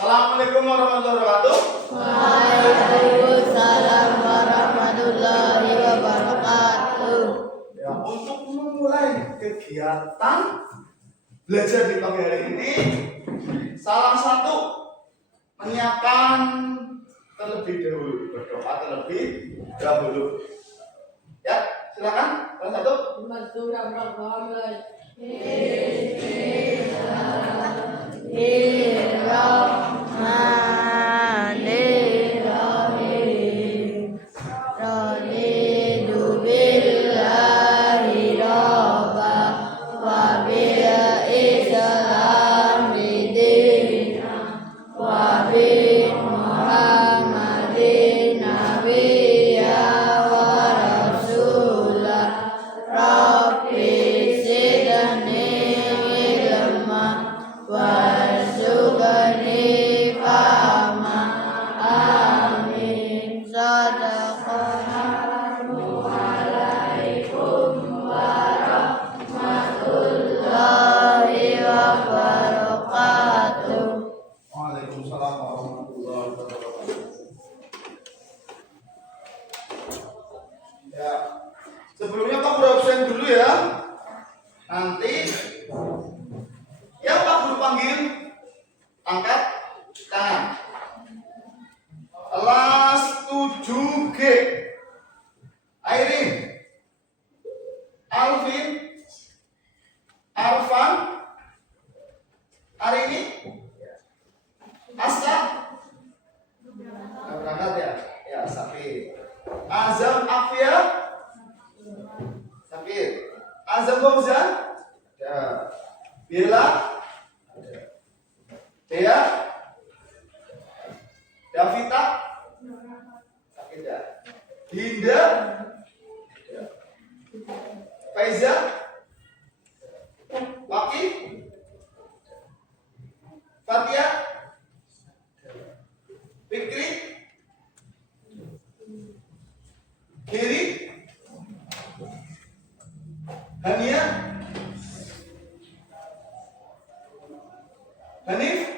Assalamualaikum warahmatullahi wabarakatuh. Waalaikumsalam warahmatullahi wabarakatuh. Ya, untuk memulai kegiatan belajar di pagi hari ini, salah satu menyiapkan terlebih dahulu, berdoa terlebih dahulu. Ya, silakan. Salah satu. Bismillahirrahmanirrahim. Raditu billahi rabba wa bil islami dinan wa bi Muhammadin nabiyya wa rasulah. Rabbi zidni ilma warzuqni fahma. Amin. Sadaqallahu. Alaikum warahmatullahi wabarakatuh. Waalaikumsalam warahmatullahi wabarakatuh. Ya, sebelumnya Pak Guru absen dulu ya. Nanti yang Pak Guru panggil angkat tangan. Kelas 7G. Airin, Alvin, Arfan, Arini, Asta, berangkat ya? Ya, sakit. Azam Afia, sakit. Azam Fauzan, ya. Bella, Dea, Davita, sakit ya. Dinda, Faiza, Waki, Fatia, Fikri, Kiri, Hania, Hanif,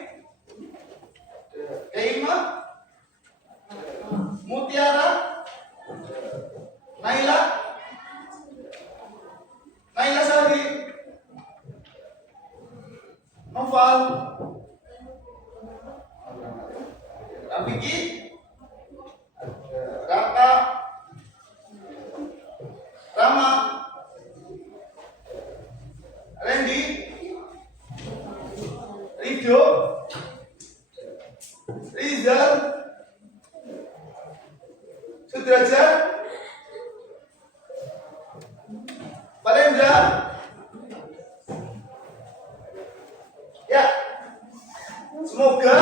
Keima, Mutiara, Naila, Naila Sari, Noval, Rafiki, Raka, Rama, Randy, Rido, Rizal, Sudrajat, Palendra. Ya, semoga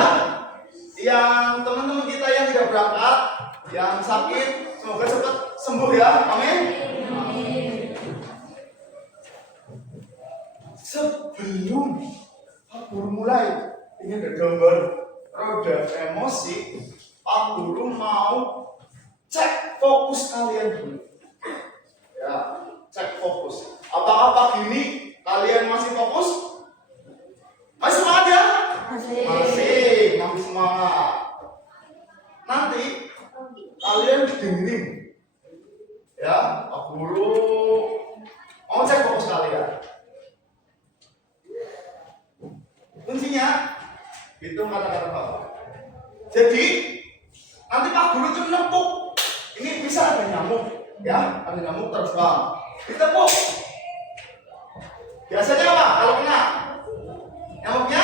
yang teman-teman kita yang tidak berangkat, yang sakit, semoga cepat sembuh ya. Amin. Sebelum Pak Guru mulai, ini ada gambar roda emosi. Pak Guru mau cek fokus kalian dulu. Ya, cek fokus. Apakah pagi ini kalian masih fokus? Masih semangat ya? Masih semangat. Nanti kalian dengerin. Ya, Pak Guru mau cek fokus kalian. Kuncinya hitung kata-kata Bapak. Jadi nanti Pak Guru itu menepuk. Ini bisa ada nyamuk, ya, ada nyamuk terbang. Ditepuk. Biasanya apa? Kalau kena nyamuknya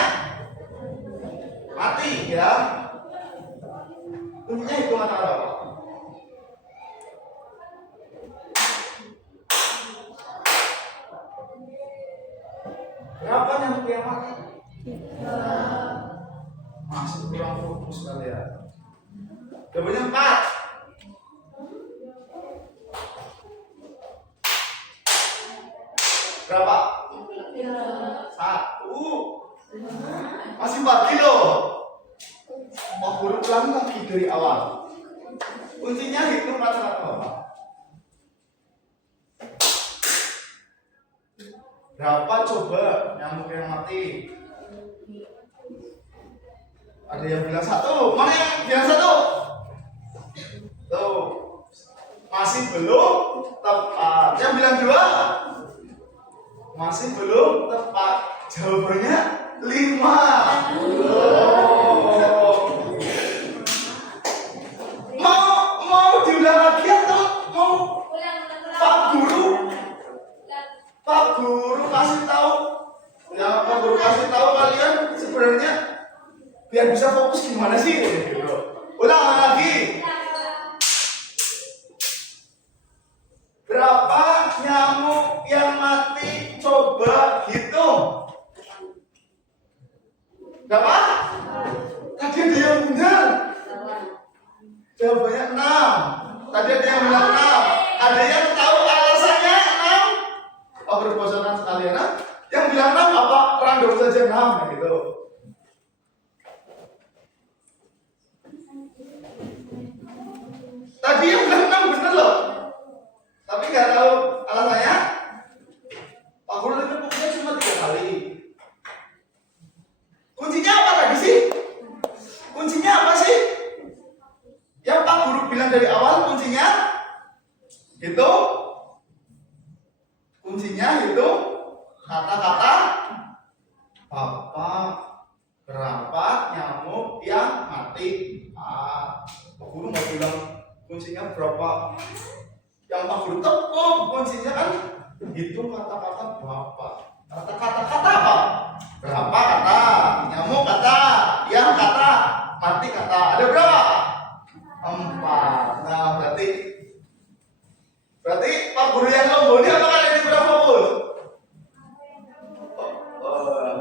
mati, ya. Kuncinya hitung kata-kata Bapak. Berapa nyamuk yang mati? Masih kurang fokus kalian. Jawabannya 4. Berapa? 1. Masih 4 kilo. Pak Guru ulangi lagi dari awal. Kuncinya hitung kata-kata Bapak. Berapa coba nyamuk yang mati? Ada yang bilang satu. Mana yang bilang satu? Tuh. Masih belum tepat. Yang bilang dua? Masih belum tepat. Jawabannya 5. Mau diulang lagi atau mau Pak Guru kasih tahu? Ya, Pak Guru kasih tahu kalian sebenarnya biar bisa fokus gimana sih? Gitu. Ulang lagi. Berapa nyamuk yang mati? Coba hitung. Berapa? Tadi ada yang benar. Jawabannya 6. Tadi ada yang bilang 6. Ada yang tahu alasannya 6? Oh, berbocoran sekalian. Nah? Yang bilang 6 apa? Random saja 6 gitu. Tadi yang bilang 6 bener loh. Tapi nggak tahu alasannya. Pak Guru tadi pokoknya cuma 3 kali. Kuncinya apa tadi sih? Kuncinya apa sih? Yang Pak Guru bilang dari awal kuncinya itu kata-kata Bapak berapa nyamuk yang mati. Pak Guru mau bilang kuncinya berapa? Yang Pak Guru tepuk kuncinya kan hitung kata-kata Bapak. Kata-kata apa? Berapa kata, nyamuk kata, yang kata, mati kata. Ada berapa? 4. Nah, berarti Pak Guru yang lomboni apa kalian ini kurang fokus?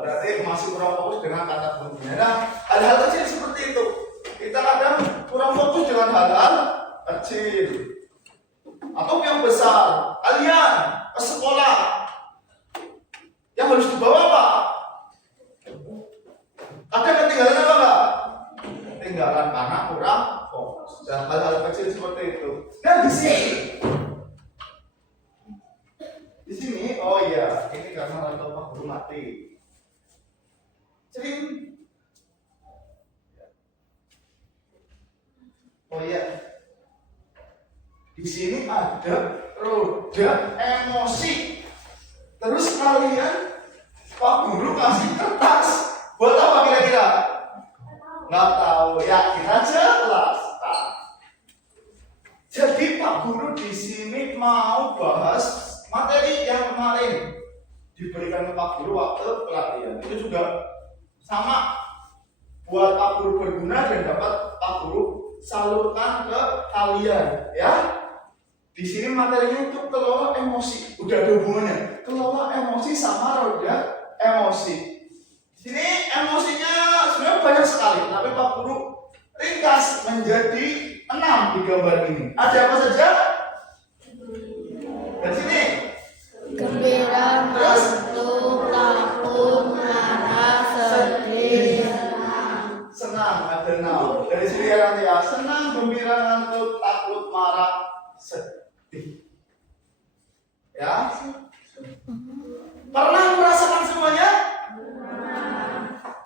Berarti masih kurang fokus dengan kata kuncinya. Nah, hal-hal kecil seperti itu. Kita kadang kurang fokus dengan hal-hal kecil atau yang besar. Kalian ke sekolah yang harus dibawa apa? Ada ketinggalan apa enggak? Ketinggalan karena kurang fokus. Dan hal-hal kecil seperti itu. Dan di sini, oh iya, ini karena orang tua Pak Guru mati. Sering. Oh iya. Di sini ada roda emosi. Terus kalian Pak Guru kasih kertas. Buat apa kira-kira? Nggak tahu, yakin aja kelas. Jadi Pak Guru di sini mau bahas materi yang kemarin diberikan ke Pak Guru waktu pelatihan. Itu juga sama buat Pak Guru berguna dan dapat Pak Guru salurkan ke kalian, ya. Di sini materinya itu kelola emosi. Udah ada hubungannya. Kelola emosi sama roda emosi. Di sini emosinya sebenarnya banyak sekali, tapi Pak Guru ringkas menjadi 6 di gambar ini. Ada apa saja? Di sini. Gembira, ngantuk, takut, marah, sedih, Senang, ada 6. Dari sini ya nanti ya. Senang, gembira, ngantuk, takut, marah, sedih. Ya. Pernah merasakan semuanya?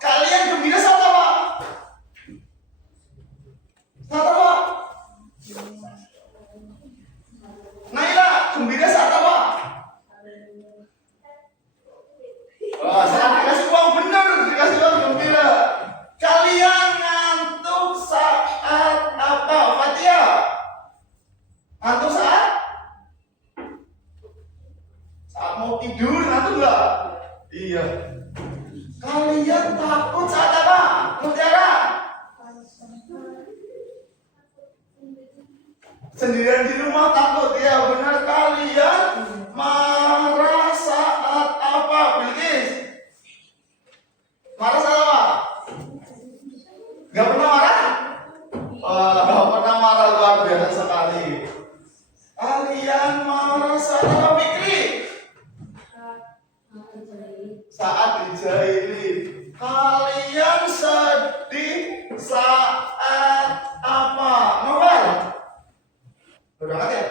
Kalian gembira saat apa? Saat apa? Naila, gembira saat apa? Wah, saya dikasih uang bener, dikasih uang gembira. Kalian ngantuk saat apa? Fatia? Ngantuk saat mau tidur, ngantuk nggak? Iya. Kalian takut saat apa? Mutiara? Sendirian di rumah takut, ya benar. Kalian marah saat apa? Bilqis? Marah saat apa? Gak pernah marah? Gak pernah marah, luar biasa sekali. Kalian marah saat apa, Fikri? Saat dijahili. Kalian sedih saat apa? Novel? Udah nggak ya?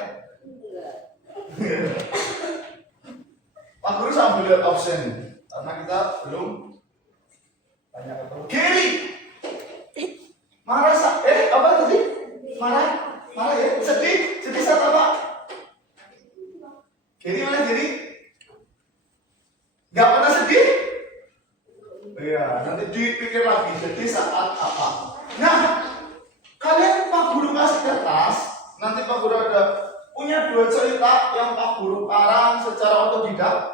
Pak Guru sambil lihat absen karena kita belum banyak ketemu. Gary, ada dua cerita yang Pak Guru karang secara otodidak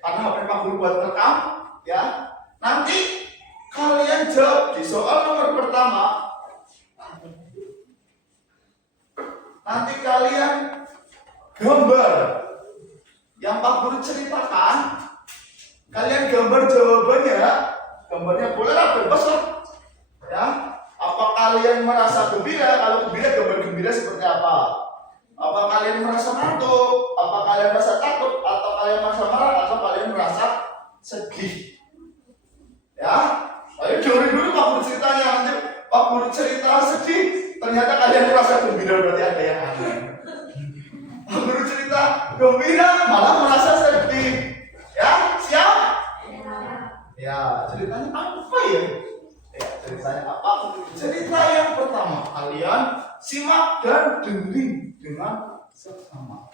karena HP Pak Guru buat rekam ya. Nanti kalian jawab di soal nomor pertama. Nanti kalian gambar yang Pak Guru ceritakan. Kalian gambar jawabannya. Gambarnya bolehlah bebas lah. Ya. Apa kalian merasa gembira? Kalau gembira, gambar gembira seperti apa? Apa kalian merasa ngantuk? Apa kalian merasa takut? Atau kalian merasa marah? Atau kalian merasa sedih? Ya, ayo dengerin dulu Pak Guru ceritanya. Nanti Pak Guru cerita sedih, ternyata kalian merasa gembira, berarti ada yang aneh. Pak Guru cerita gembira, malah merasa sedih. Ya, siap? Ya, ceritanya apa ya? Ya, ceritanya apa? Cerita yang pertama, kalian simak dan dengerin dengan seksama.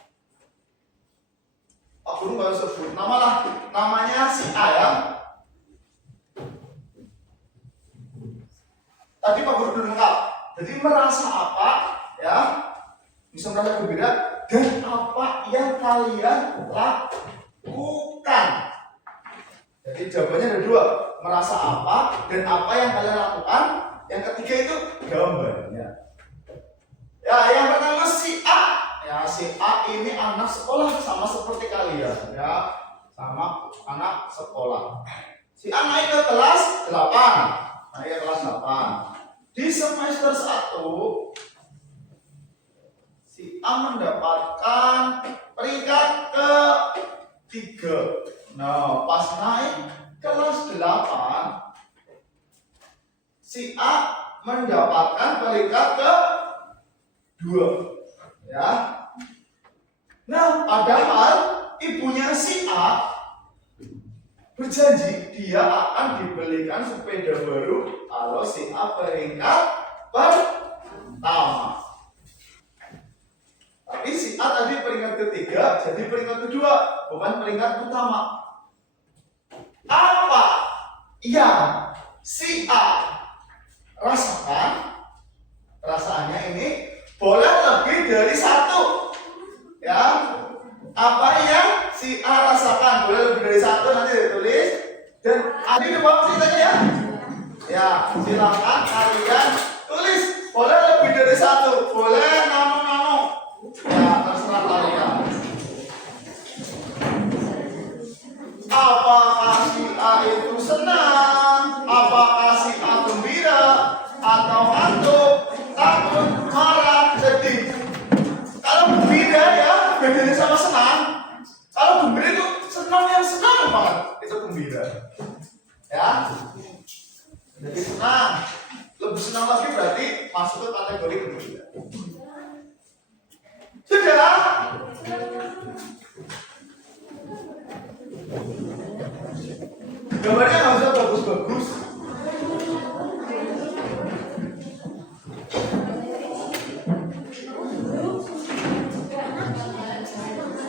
Pak Guru nggak sebut nama lah, namanya si A ya. Tadi Pak Guru belum lengkap. Jadi merasa apa? Ya, bisa merasa gembira dan apa yang kalian lakukan. Jadi jawabannya ada dua, merasa apa dan apa yang kalian lakukan. Yang ketiga itu gambarnya. Ya, yang pertama si A. Ya, si A ini anak sekolah sama seperti kalian ya, sama anak sekolah. Si A naik ke kelas 8. Naik ke kelas 8. Di semester 1 si A mendapatkan peringkat ke-3. Nah, pas naik kelas 8 si A mendapatkan peringkat ke-2. Ya. Nah, padahal ibunya si A berjanji dia akan dibelikan sepeda baru kalau si A peringkat pertama. Tapi si A tadi peringkat ke-3, jadi peringkat ke-2, bukan peringkat pertama. Apa yang si A rasakan? Perasaannya ini boleh lebih dari 1. Ya. Apa yang si A rasakan? Boleh lebih dari 1, nanti ditulis. Dan ada di bawah ceritanya ya. Ya, silakan kalian tulis. Boleh lebih dari 1, boleh nano-nano. Ya, terserah kalian. Apakah si A itu senang? Apakah si A gembira? Atau ngantuk? Takut? Marah? Sedih? Kalau gembira ya, bedanya sama senang. Kalau gembira itu senang yang senang banget. Itu gembira. Ya. Jadi senang. Lebih senang lagi berarti masuk ke kategori gembira. Sudah? Gambarnya nggak usah bagus-bagus.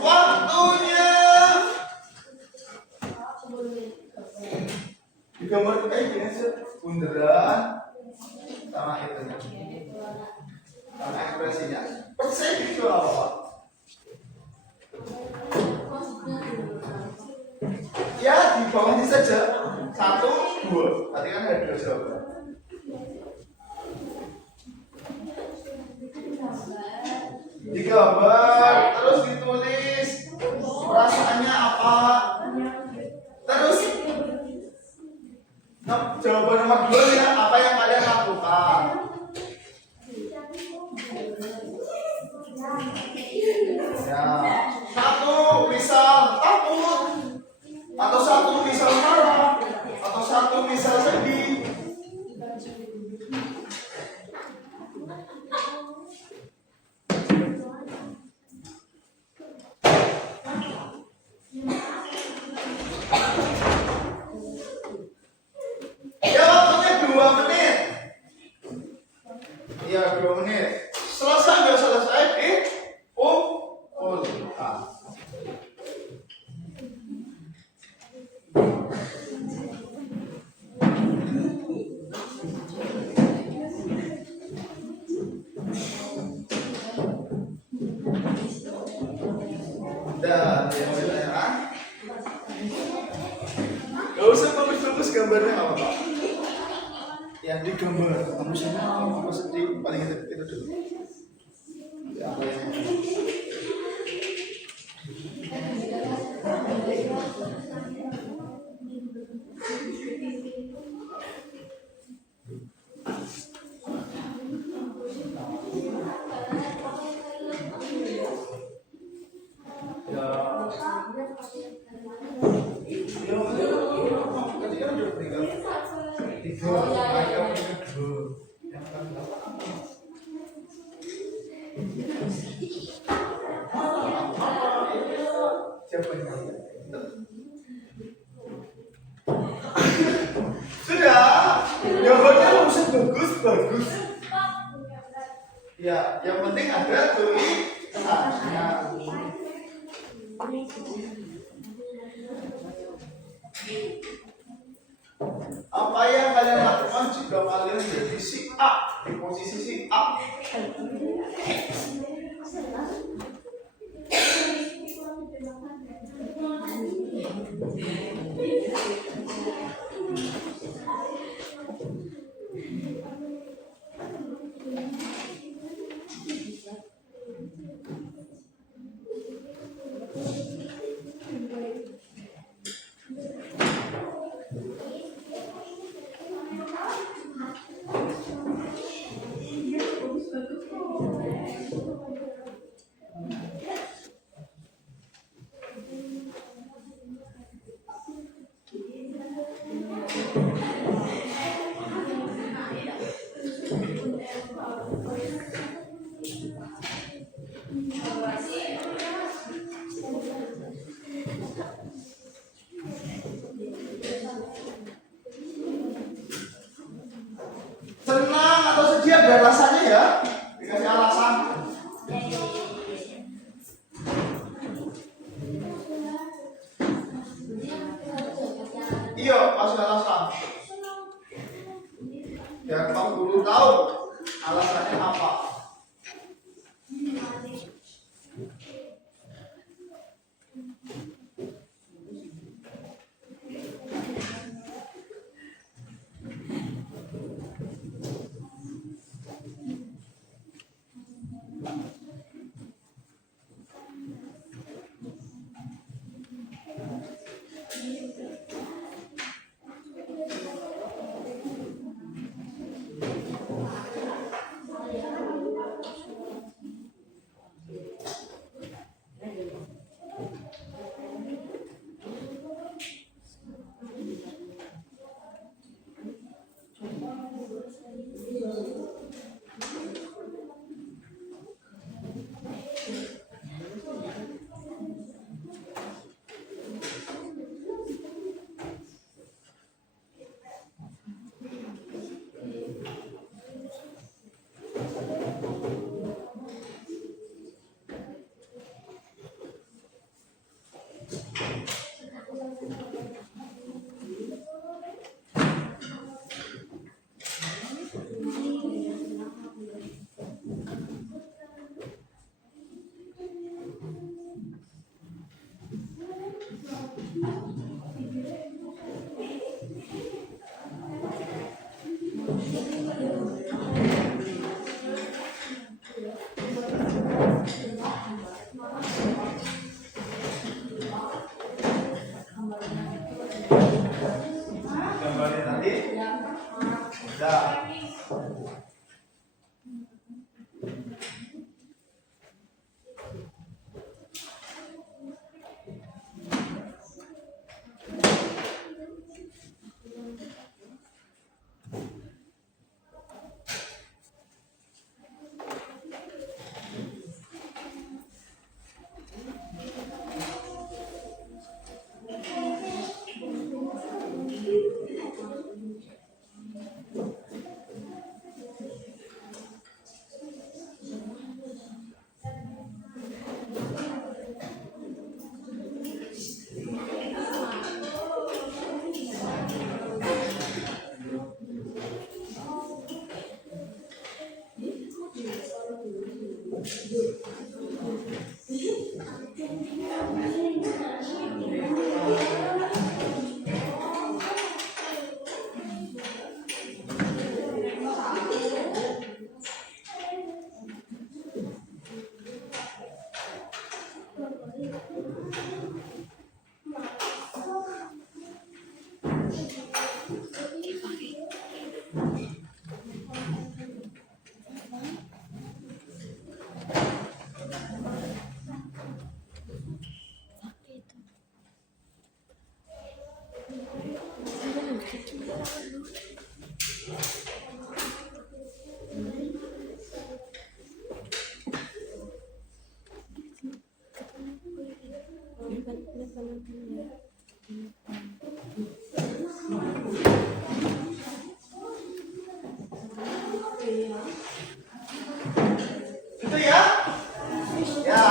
Waktunya. Di gambar kayak gini sih, bunderan sama itunya, sama ekspresinya. Persen itu apa? Ya, di bawahnya saja 1, 2. Tadi kan ada 2 jawaban. Digambar, terus ditulis perasaannya apa. Terus jawaban nomor 2 ya, apa yang kalian lakukan. Ya, 1 misal takut, atau 1 misal marah, atau 1 misal sedih. Ya, waktunya 2 menit. Iya, 2 menit. Selesai nggak selesai dikumpulkan. gambarnya apa Pak? Ya di gambar. Kamu senang apa sedih? Paling itu dulu. Ya, apa yang sudah, jawabannya maksud bagus. Ya, yang penting ada tulisannya. Apa yang kalian lakukan jika kalian jadi si A di posisi si A? Senang atau sedih ada alasannya ya? Dikasih alasan. Iya, kasih alasan. Biar kamu dulu tahu alasannya apa. Gambarnya tadi udah. Itu ya? Ya.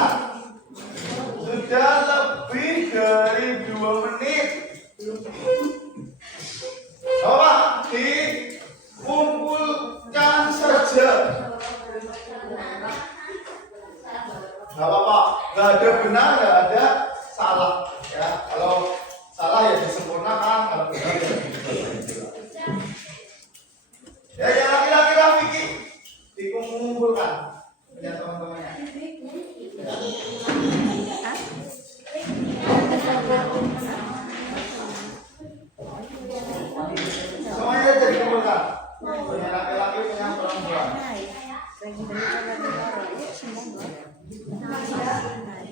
Sudah lebih dari 2 menit. Coba dikumpulkan saja. Gak apa-apa, gak ada benar, gak ada salah. Ya, kalau salah ya disempurnakan, kalau benar ya disempurnakan. Ya, yang laki-laki Rafiki dikumpulkan punya teman-temannya. Semuanya aja dikumpulkan. Punya laki-laki, punya perempuan.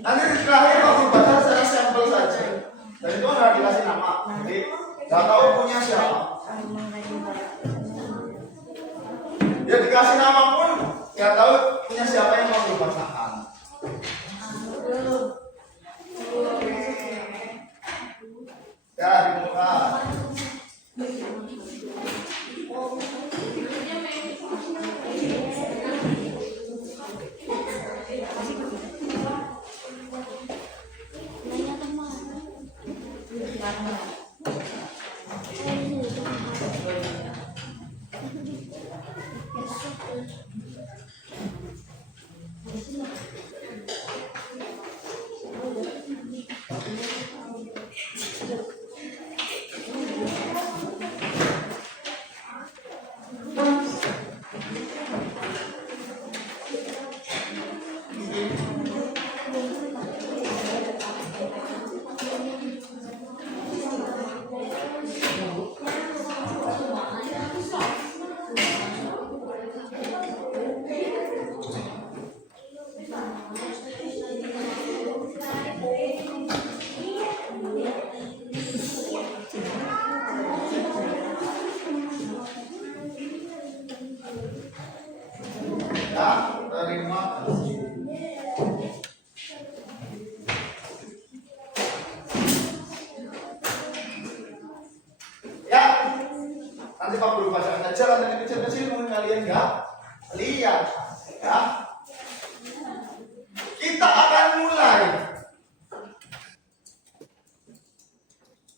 Nanti di terakhir waktu baca secara sampel saja. Dan itu nggak dikasih nama. Jadi nggak tahu punya siapa. Ya dikasih nama pun nggak tahu punya siapa yang mau dibacakan. Ya dibuka. Ya, terima kasih. Ya, nanti Pak Guru bacakan aja kan yang kecil-kecil mungkin kalian nggak lihat. Ya, kita akan mulai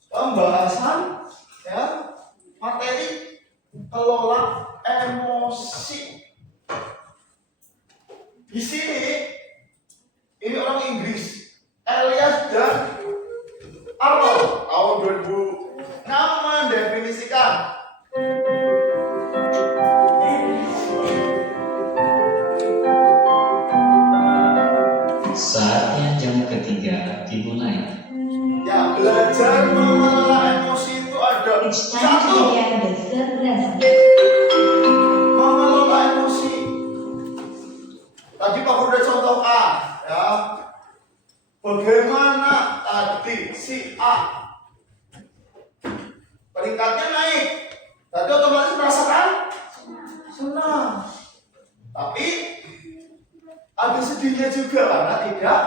pembahasan ya materi kelola emosi. Di sini ini orang Inggris, Elias dan Arnold tahun 2006 mendefinisikan saatnya jam ketiga dimulai. ya belajar mengelola emosi itu ada satu mengelola emosi. Tadi Pak Guru udah contohkan ya bagaimana tadi si A peringkatnya naik, tadi otomatis merasakan senang, tapi ada sedihnya juga karena tidak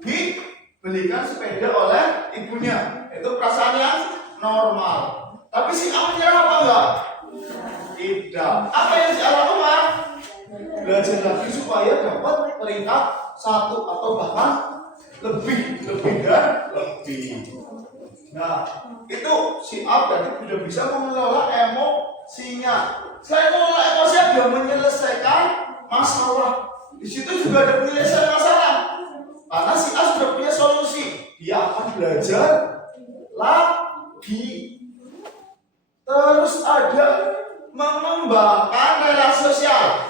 dibelikan sepeda oleh ibunya. Itu perasaan yang normal. Tapi si A menyerah apa enggak? Tidak. Apa yang si A lakukan? Belajar lagi supaya dapat peringkat 1 atau bahkan lebih dan lebih. Nah, itu si A berarti sudah bisa mengelola emosinya. Selain mengelola emosi, dia menyelesaikan masalah. Di situ juga ada penyelesaian masalah. Karena si A sudah punya solusi, dia akan belajar lagi. Terus ada mengembangkan relasi sosial.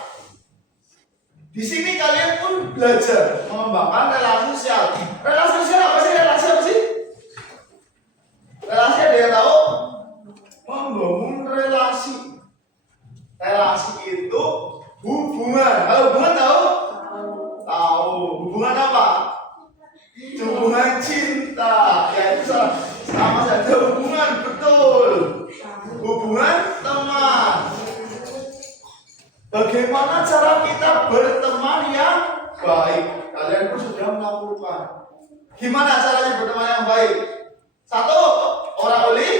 Di sini kalian pun belajar mengembangkan relasi sosial. Relasi sosial apa sih? Relasi apa sih? Relasi ada yang tahu? Membangun relasi. Relasi itu hubungan. Kalau hubungan tahu? Tahu. Hubungan apa? Hubungan cinta. Ya itu sama saja hubungan, betul. Hubungan teman. Bagaimana cara kita berteman yang baik? Kalian pun sudah melakukan. Gimana caranya berteman yang baik? Satu, orang uli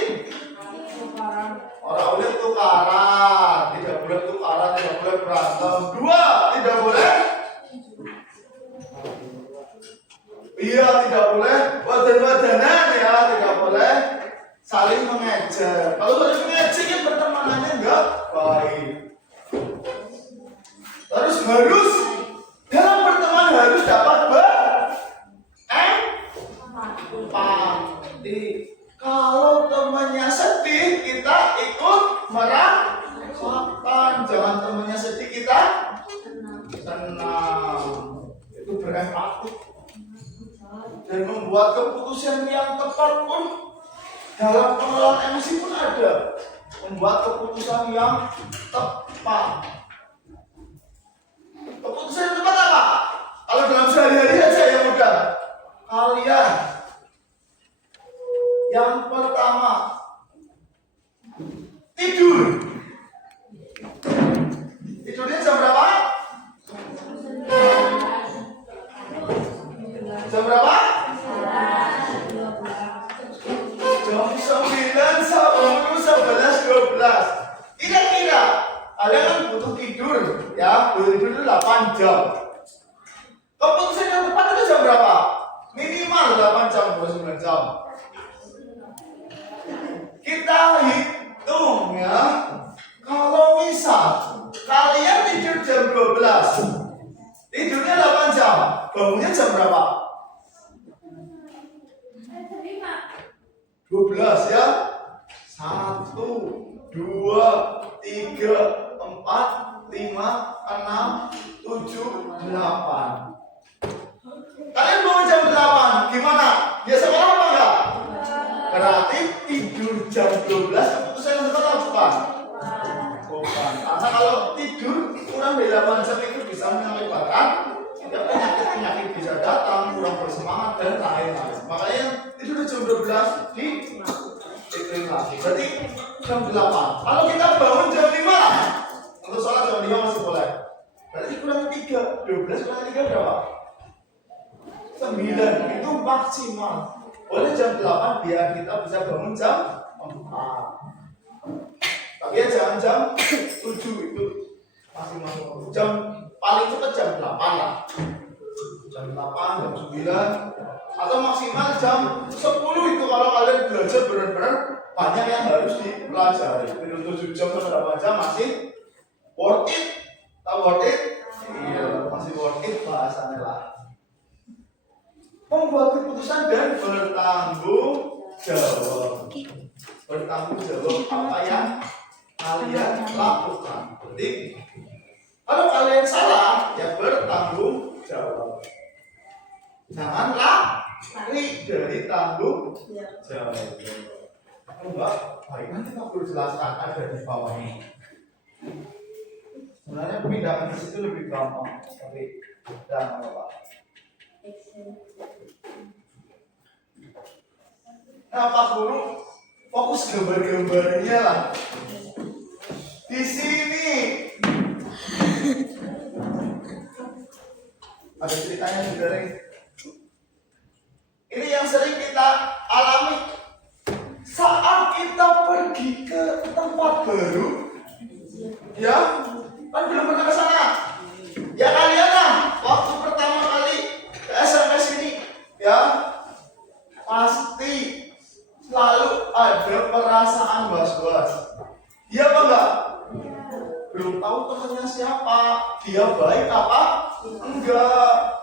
tukaran, tidak boleh tukaran, tidak boleh berantem. Dua, tidak boleh tidak boleh wajan-wajanan ya, tidak boleh saling mengejek. Kalau saling mengejek ya pertemanannya enggak baik. Terus harus dalam berteman harus dapat empati. Kalau temannya sedih, kita ikut merasakan. Jangan temannya sedih, kita senang. Itu berempati. Dan membuat keputusan yang tepat pun dalam pengelolaan emosi pun ada. Membuat keputusan yang tepat. Keputusan yang tepat apa? Kalau dalam sehari-hari aja yang mudah. Kalian yang pertama tidur. Tidurnya jam berapa? Jam berapa? Jam 9, 10, 11, 12. Kira-kira kalian kan butuh tidur ya, tidur itu 8 jam. Keputusan yang tepat itu jam berapa? Minimal 8 jam, 9 jam. Kita hitung ya. Kalau misal kalian tidur jam 12, tidurnya 8 jam, bangunnya jam berapa? 12 ya. 1, 2, 3, 4, 5, 6, 7, 8. Kalian bangun jam 8, gimana? Ya sekolah apa enggak? Berarti tidur jam 12 keputusan yang tepat bukan? Bukan. Karena kalau tidur kurang dari 8 jam itu bisa mengakibatkan ya penyakit bisa datang, kurang bersemangat dan lain-lain. Makanya tidur jam 12 di lagi. Berarti jam 8. Kalau kita bangun jam 5 untuk sholat jam 5 masih boleh. Berarti kurang 3. 12 kurang 3 berapa? 9. Itu maksimal. Boleh jam 8 biar kita bisa bangun jam 4. Tapi ya jangan jam 7 itu masih masuk. Jam paling cepat jam 8 lah. Jam 8, jam 9 atau maksimal jam 10 itu kalau kalian belajar benar-benar banyak yang harus dipelajari. Untuk 7 jam atau berapa jam masih worth it. Tahu worth it? Iya, masih worth it bahasanya lah. Membuat keputusan dan bertanggung jawab. Bertanggung jawab apa yang kalian lakukan. Jadi kalau kalian salah ya bertanggung jawab. Jangan lari dari tanggung jawab. Enggak, baik nanti aku jelaskan ada di bawah ini. Sebenarnya pemindahkan ke situ lebih gampang, tapi jangan apa. Nah, Pak Guru fokus gambar-gambarnya lah. Di sini ada ceritanya juga nih. Ini yang sering kita alami saat kita pergi ke tempat baru, ya kan belum pernah ke sana. Ya kalian lah waktu pertama kali ke SMS ini, ya pasti selalu ada perasaan was-was. Iya apa enggak? Belum tahu temannya siapa, dia baik apa enggak.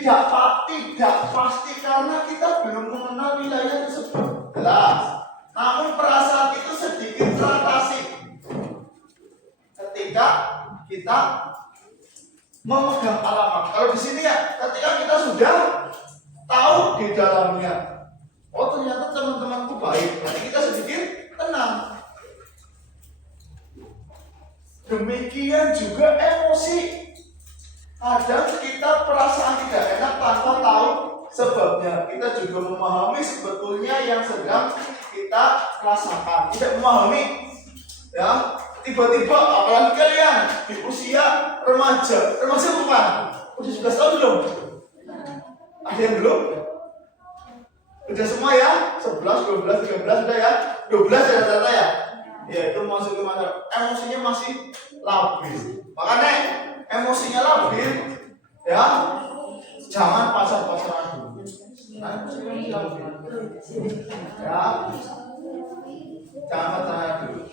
Tidak pasti karena kita belum mengenal wilayah tersebut. Jelas. Namun perasaan itu sedikit teratasi ketika kita memegang alamat. Kalau di sini ya, ketika kita sudah tahu di dalamnya, oh ternyata teman-temanku baik, berarti kita sedikit tenang. Demikian juga emosi. Kadang kita perasaan tidak enak tanpa tahu sebabnya. Kita juga memahami sebetulnya yang sedang kita rasakan. Tidak memahami, ya. Tiba-tiba, apalagi kalian di usia remaja bukan? Udah 11 tahun belum? Ada yang belum? Udah semua ya? 11, 12, 13 udah ya? 12 ya rata-rata ya? Ya itu masuk ke mana? Emosinya masih labil. Makanya emosinya labil ya, jangan pasar-pasaran dulu. Nah, emosinya masih labil. Ya, jangan pacaran dulu.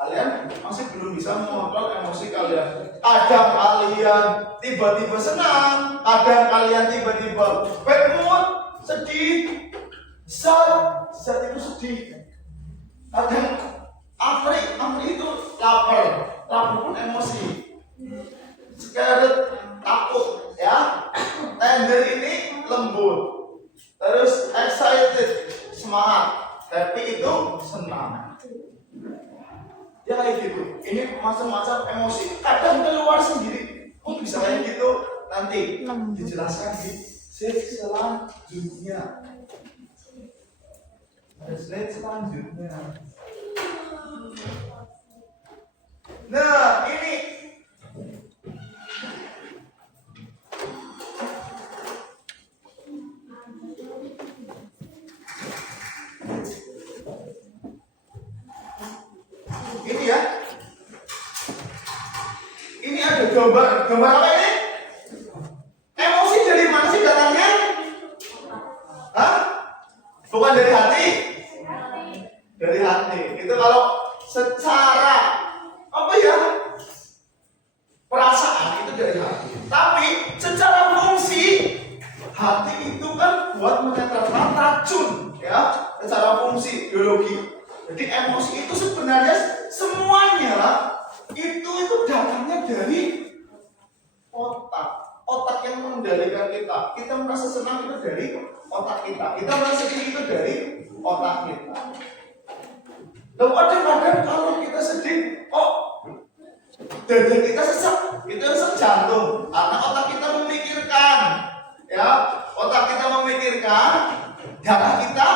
Kalian masih belum bisa mengontrol emosi kalian. Kadang kalian tiba-tiba senang, kadang kalian tiba-tiba bad mood, sedih, sad itu sedih. Kadang Amri itu lapar pun emosi. Scared, takut, ya. Tender ini lembut. Terus excited, semangat. Happy itu senang. Ya kayak gitu. Ini macam-macam emosi. Kadang keluar sendiri. Oh bisa kayak gitu. Nanti dijelaskan di slide selanjutnya. Ada slide selanjutnya. Nah ini ya. Ini ada gambar apa ini? Emosi dari mana sih datangnya? Hah? Bukan dari hati? Dari hati. Itu kalau secara apa ya? Perasaan itu dari hati. Tapi secara fungsi hati itu kan buat menetralkan racun, ya. Secara fungsi biologi. Jadi emosi itu sebenarnya semuanya itu datangnya dari otak. Otak yang mengendalikan kita. Kita merasa senang itu dari otak kita. Kita merasa sedih itu dari otak kita. Dan kadang-kadang kalau kita sedih, dada kita sesak, itu sesak jantung. Karena otak kita memikirkan, ya, otak kita memikirkan, darah kita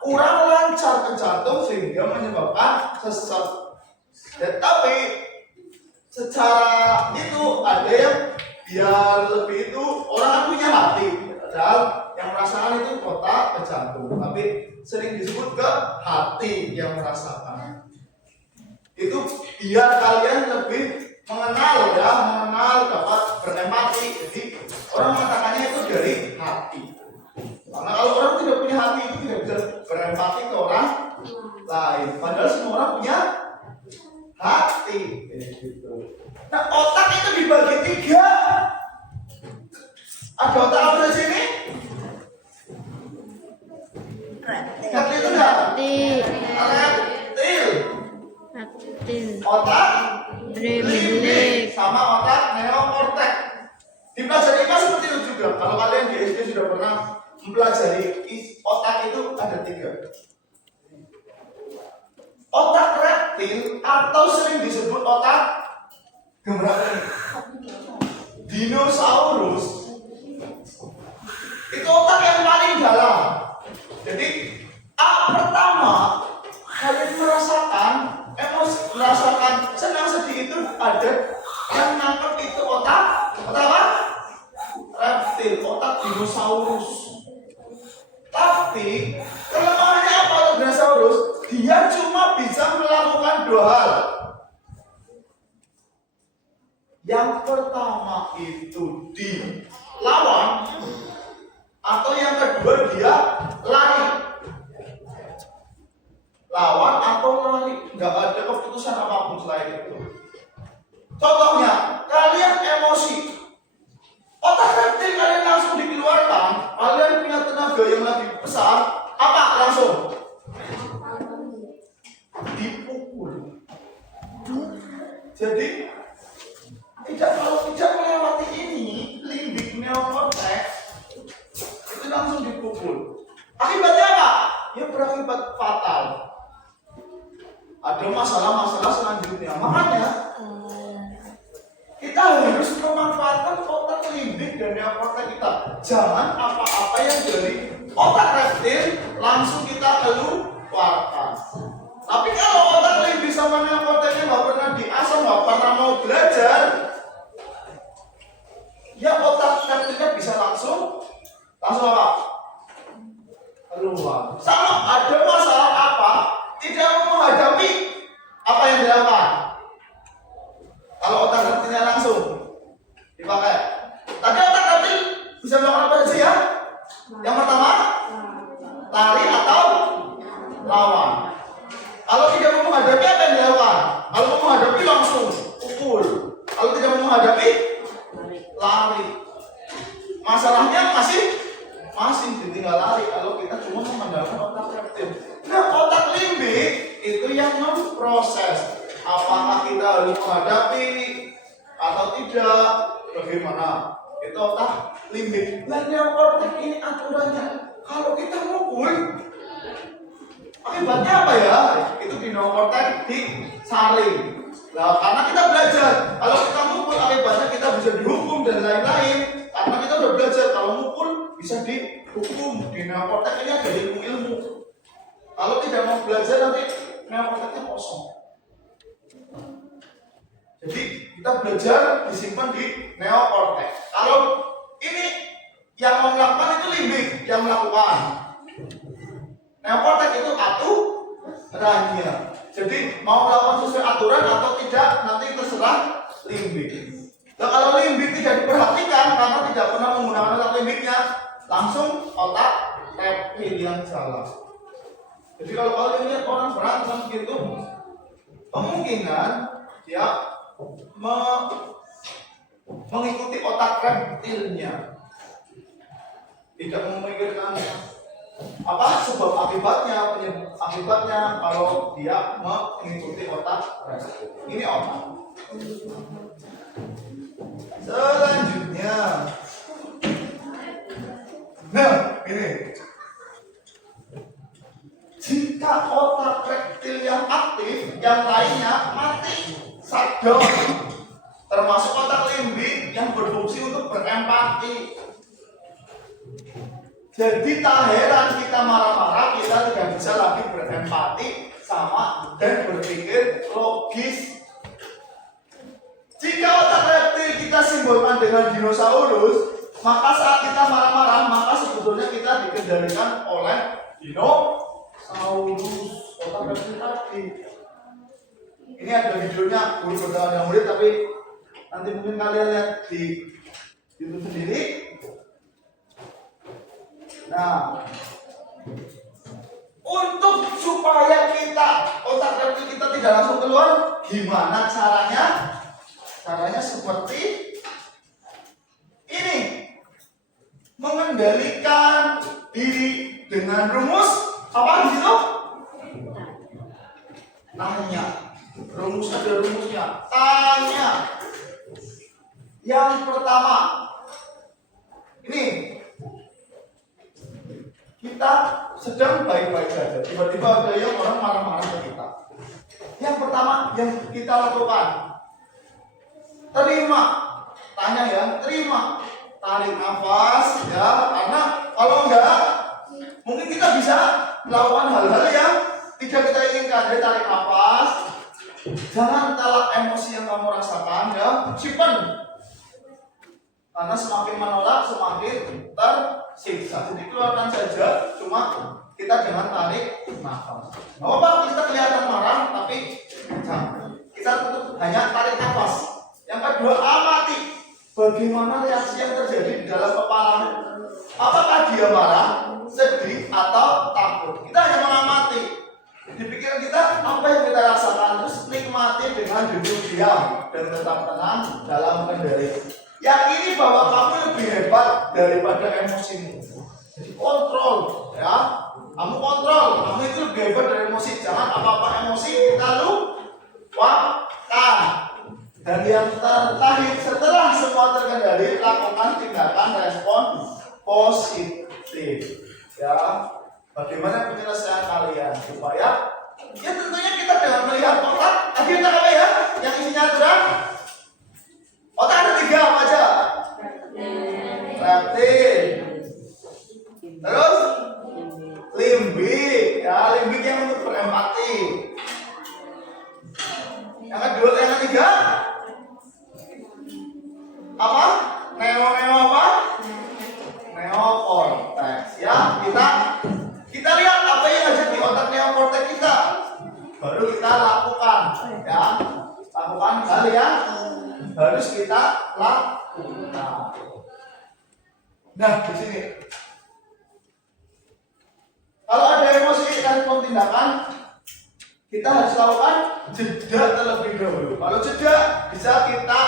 kurang lancar ke jantung sehingga menyebabkan sesak. Tetapi secara itu ada yang biar lebih itu orang punya hati, padahal yang merasakan itu otak ke jantung, tapi sering disebut ke hati yang merasakan. Itu biar kalian lebih mengenal dapat berempati. Jadi orang mengatakannya itu dari hati. Karena kalau orang tidak punya hati itu tidak bisa berempati ke orang lain. Padahal semua orang punya hati. Nah otak itu dibagi 3. Ada otak apa di sini? Ingat itu enggak? Reptil. Otak limbic sama otak neokortex. Di pelajaran IPA seperti itu juga. Kalau kalian di SD sudah pernah mempelajari otak itu ada 3. Otak reptil atau sering disebut otak gemerlap dinosaurus itu otak yang paling dalam. Jadi pertama kalian merasakan emosi, merasakan senang sedih itu ada yang nangkep itu otak apa? Reptil, otak dinosaurus. Tapi kelemahannya apa dinosaurus? Dia cuma bisa melakukan 2 hal. Yang pertama itu dilawan, atau yang kedua dia lari. Lawan atau lari, nggak ada keputusan apapun selain itu. Contohnya, kalian emosi, otak reptil kalian langsung dikeluarkan. Kalian punya tenaga yang lebih besar, apa langsung? Dipukul. Jadi kalau tidak melewati ini limbik neokortex itu langsung dipukul. Akibatnya apa? Ya berakibat fatal. Ada masalah-masalah selanjutnya. Makanya kita harus memanfaatkan otak limbik dan neokortex kita. Jangan apa-apa yang dari otak reptil langsung kita keluarkan. Tapi kalau otak limbik sama neokorteksnya nggak pernah diasah, nggak pernah mau belajar, ya otak reptilnya bisa langsung menghadapi lari. Masalahnya masih ditinggal lari kalau kita cuma mengandalkan otak reptil. Nah, otak limbik itu yang memproses apakah kita harus menghadapi atau tidak, bagaimana. Itu otak limbik. Nah, neokortex ini aturannya kalau kita mukul akibatnya apa ya? Itu di neokortex disaring. Nah, karena kita belajar kalau kita mukul akibatnya kita bisa dihukum dan lain-lain. Karena kita udah belajar kalau mukul bisa dihukum. Di neokortex ini ada ilmu-ilmu. Kalau tidak mau belajar nanti neokorteksnya kosong. Jadi kita belajar disimpan di neokortex. Kalau ini yang melakukan itu limbik yang melakukan. Neokortex itu aturannya. Jadi mau melakukan sesuai aturan atau tidak nanti terserah limbik. Nah, kalau limbik tidak diperhatikan karena tidak pernah menggunakan otak limbiknya, langsung otak reptil yang jalan. Jadi kalau kalian lihat orang berantem gitu, kemungkinan dia mengikuti otak reptilnya, tidak memikirkan apa sebab akibatnya, akibatnya kalau dia mengikuti otak reptil. Ini otak. Selanjutnya, nah ini, jika otak reptil yang aktif, yang lainnya mati, sadar, termasuk otak limbik yang berfungsi untuk berempati. Jadi tak heran kita marah-marah, kita tidak bisa lagi berempati sama dan berpikir logis. Jika otak reptil kita simbolkan dengan dinosaurus, maka saat kita marah-marah, maka sebetulnya kita dikendalikan oleh dinosaurus, otak reptil tadi. Ini ada videonya, guru bertanya dengan murid, tapi nanti mungkin kalian lihat di YouTube sendiri. Nah, untuk supaya otak reptil kita tidak langsung keluar, gimana caranya? Caranya seperti ini, mengendalikan diri dengan rumus apa di situ? Tanya. Rumus ada rumusnya. Tanya. Yang pertama, ini kita sedang baik-baik saja. Tiba-tiba ada yang orang marah-marah ke kita. Yang pertama yang kita lakukan, terima. Tanya ya, terima. Tarik nafas ya, karena kalau enggak mungkin kita bisa melakukan hal-hal yang tidak kita inginkan. Jadi tarik nafas. Jangan talak emosi yang kamu rasakan ya, simpan. Karena semakin menolak semakin tersiksa. Jadi keluarkan saja, cuma kita jangan tarik nafas. Oh Pak, kita kelihatan marah tapi jangan. Kita tetap hanya tarik nafas. Yang kedua, amati bagaimana reaksi yang terjadi di dalam kepala. Apakah dia marah, sedih, atau takut? Kita hanya mengamati. Di pikiran kita, apa yang kita rasakan, terus nikmati dengan duduk diam dan tetap tenang dalam kendali. Yakini bahwa kamu lebih hebat daripada emosimu. Jadi kontrol, ya. Kamu kontrol, kamu itu lebih hebat dari emosi. Jangan apa-apa emosi kita lupakan. Dan yang terakhir, setelah semua terkendali, lakukan tindakan respon positif. Ya, bagaimana penyelesaian kalian supaya ya tentunya kita dengan melihat otak. Tadi kita apa ya? Yang isinya aturan. Otak ada 3 apa aja? Reptil. Terus limbik, ya limbik yang untuk berempati. Yang kedua, yang ketiga apa? Neo apa? Neokortex. Ya, kita lihat apa yang ada di otak neokortex kita. Baru kita lakukan, ya. Lakukan hal yang harus kita lakukan. Nah, di sini. Kalau ada emosi respon tindakan, kita harus lakukan jeda terlebih dahulu. Kalau jeda bisa kita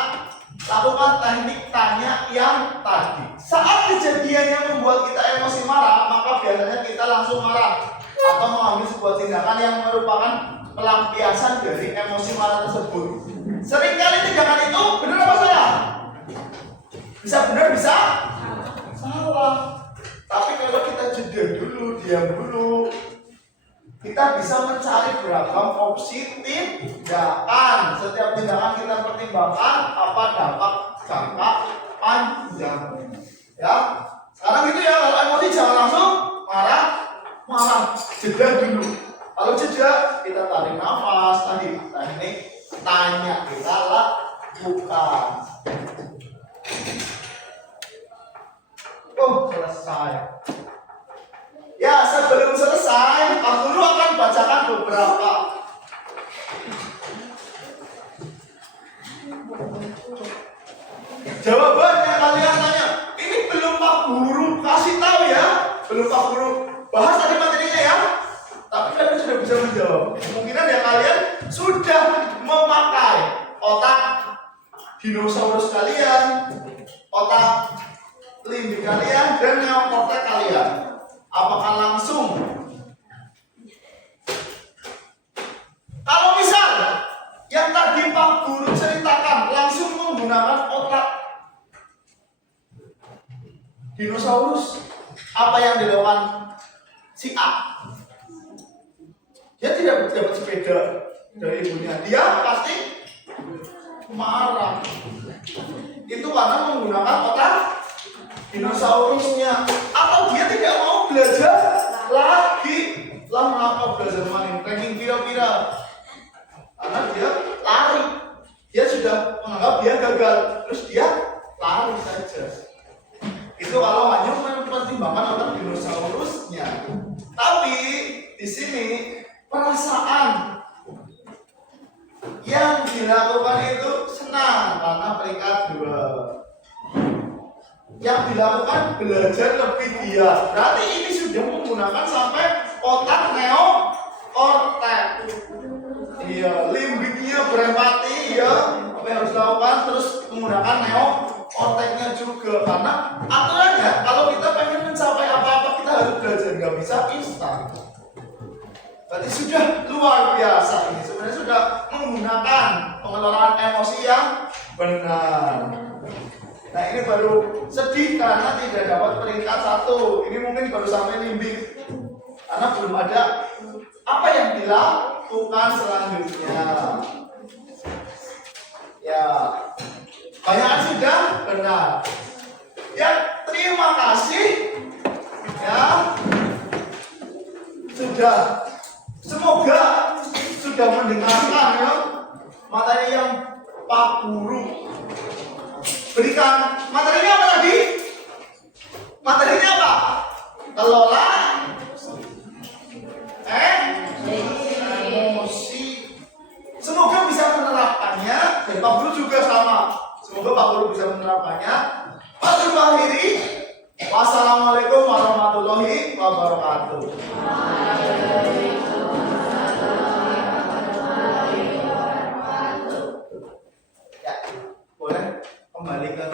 lakukan teknik tanya yang tadi. Saat kejadiannya membuat kita emosi marah, maka biasanya kita langsung marah atau mengambil sebuah tindakan yang merupakan pelampiasan dari emosi marah tersebut. Seringkali tindakan itu benar apa salah? Bisa benar, bisa salah. Tapi kalau kita jeda dulu, diam dulu, kita bisa mencari beragam opsi tindakan. Setiap tindakan kita pertimbangkan apa dampak jangka panjang. Ya, sekarang gitu ya. Kalau emosi jangan langsung marah, jeda dulu. Kalau jeda, kita tarik nafas tadi. Teknik tanya kita lakukan. Oh, selesai. Ya, sebelum selesai, Pak Guru akan bacakan beberapa. Jawabannya kalian tanya, ini belum Pak Guru kasih tahu ya, belum Pak Guru bahas tadi materinya ya. Tapi kalian sudah bisa menjawab. Kemungkinan ya kalian sudah memakai otak dinosaurus kalian, otak limbik kalian, dan neokortek kalian. Apakah langsung? Kalau misal yang tadi Pak Guru ceritakan langsung menggunakan otak dinosaurus, apa yang dilakukan si A? Dia tidak dapat sepeda dari ibunya. Dia pasti marah. Itu karena menggunakan otak dinosaurusnya. Atau dia tidak mau belajar lagi. Lah mengapa belajar main ranking kira-kira? Karena dia lari. Dia sudah menganggap dia gagal, terus dia lari saja. Itu kalau hanya mempertimbangkan otak dinosaurusnya. Tapi di sini perasaan yang dilakukan itu senang karena peringkat 2. Yang dilakukan belajar lebih giat. Berarti ini sudah menggunakan sampai otak neokortek. Iya, limbiknya berempati ya. Apa yang harus dilakukan terus menggunakan neokorteknya juga. Karena aturannya kalau kita pengen mencapai apa-apa kita harus belajar, nggak bisa instan. Berarti sudah luar biasa ini. Sebenarnya sudah menggunakan pengelolaan emosi yang benar. Nah ini baru sedih karena tidak dapat peringkat 1. Ini mungkin baru sampai limbik karena belum ada apa yang dilakukan selanjutnya. Ya, banyak sudah benar. Ya, terima kasih. Ya, sudah. Semoga sudah mendengarkan ya materi yang Pak Guru berikan. Materinya apa tadi? Materinya apa? Kelola emosi. Semoga bisa menerapkannya dan Pak Guru juga sama. Semoga Pak Guru bisa menerapkannya. Pak Guru akhiri. Wassalamualaikum warahmatullahi wabarakatuh. Ya, boleh kembali ke